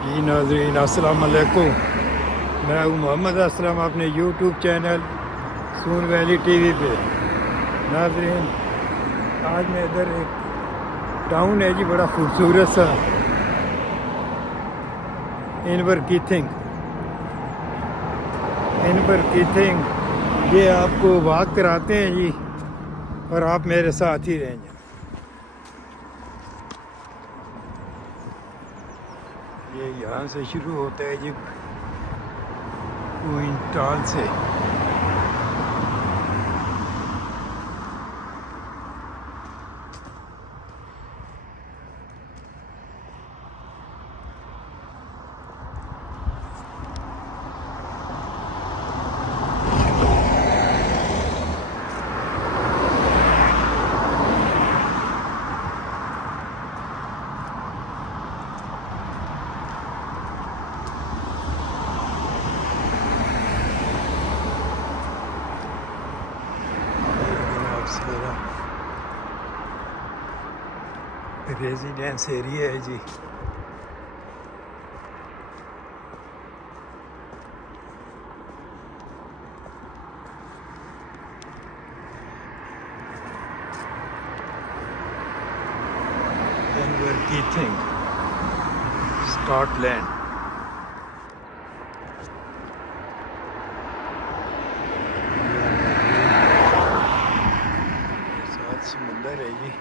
जी नाज़रीन अस्सलाम वालेकुम। मैं हूँ मोहम्मद असलम अपने यूट्यूब चैनल सून वैली टीवी पे। नाज़रीन आज मैं इधर एक टाउन है जी, बड़ा खूबसूरत सा, इनवर कीथिंग ये आपको वॉक कराते हैं जी, और आप मेरे साथ ही रहेंगे। ये यहाँ से शुरू होता है जी, क्वींटाल से। रेजिडेंस एरिया है जी। इनवर कीथिंग, स्कॉटलैंड। साथ समुंदर है जी।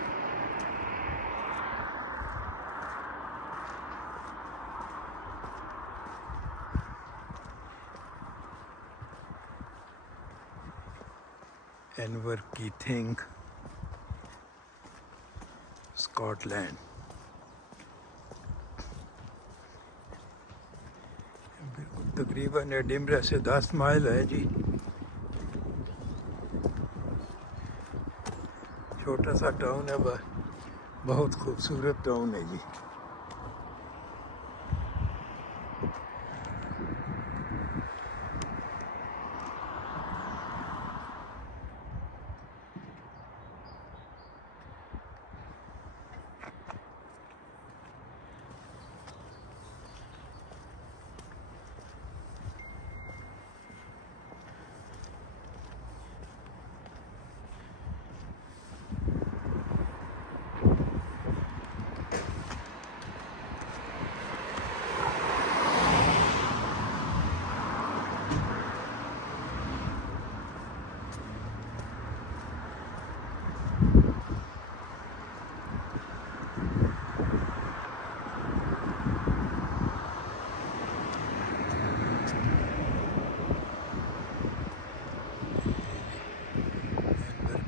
इनवर कीथिंग, स्कॉटलैंड। तकरीबन एडिनबरा से 10 माइल है जी। छोटा सा टाउन है, बहुत खूबसूरत टाउन है जी।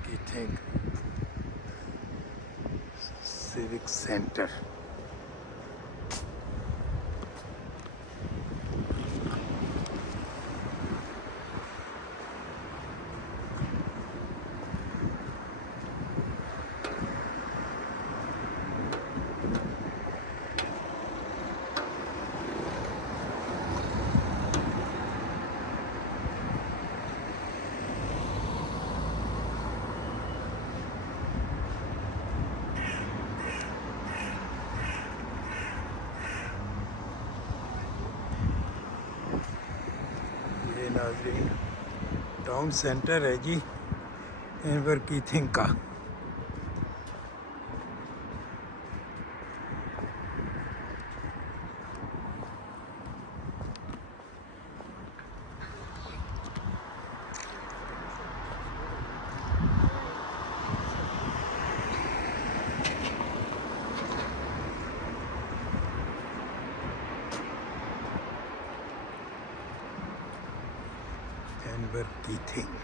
कीथिंग सिविक सेंटर। ये नाज़रीन टाउन सेंटर है जी, इनवर कीथिंग का। इनवर कीथिंग।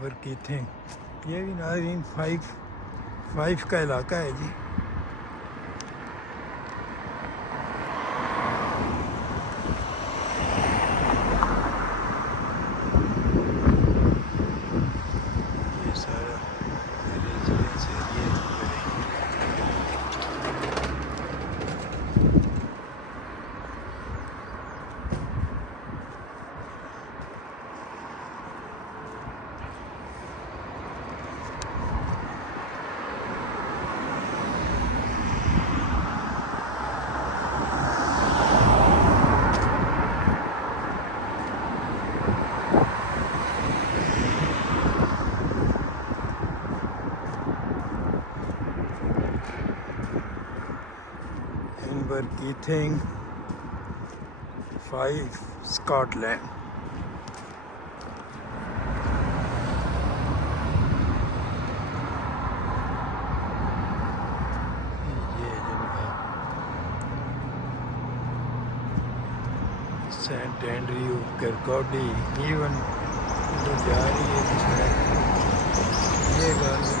पर की थे ये भी नाज़रीन 5 का इलाका है जी। ये सारा रेजिडेंस एरिया Inverkeithing 5 स्कॉटलैंड। ये जनाब सेंट एंड्रयू किरकॉडी इवन तो जा रही है जिसमें ये गाड़ी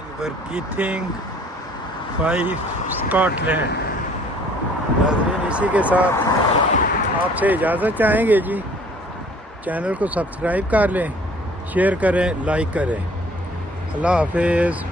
Inverkeithing 5 स्कॉटलैंड। नाज़रीन इसी के साथ आपसे इजाज़त चाहेंगे जी। चैनल को सब्सक्राइब कर लें, शेयर करें, लाइक करें। अल्लाह हाफिज़।